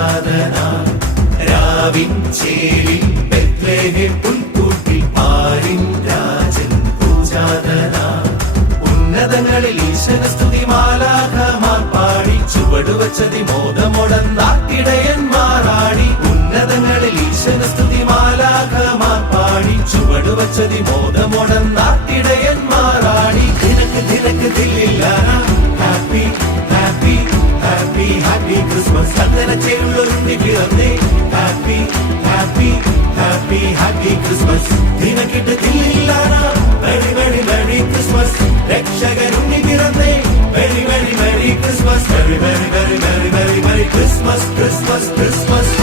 പൂജാതനാ രാവിൻ ചേരിൽ ബെത്ലഹേം പുൽക്കൂട്ടിൽ പാരിൻ രാജൻ പൂജാതനാ ഉന്നതങ്ങളിൽ ഈശ്വര സ്തുതി മാലാഖമാർ പാടി ചുവടുവച്ചതി മോദമൊടന്നാട്ടിടയന്മാരാടി ഉന്നതങ്ങളിൽ ഈശ്വര സ്തുതി മാലാഖമാർ പാടി ചുവടുവച്ചതി മോദമൊടന്നാട്ടിടയന്മാരാടി ദിനക്ക് ദിനക്ക് ദില്ലില്ലാനാ happy happy happy happy Christmas ചന്ദന ചേരുള്ളൊരുണ്ടി പിറന്നേ happy happy happy happy Christmas ദിനക്കിട്ട് ദില്ലില്ലാനാ വെരി വെരി വെരി ക്രിസ്മസ് രക്ഷകരുണ്ണി പിറന്നേ very very very Christmas very very very very very very Christmas Christmas Christmas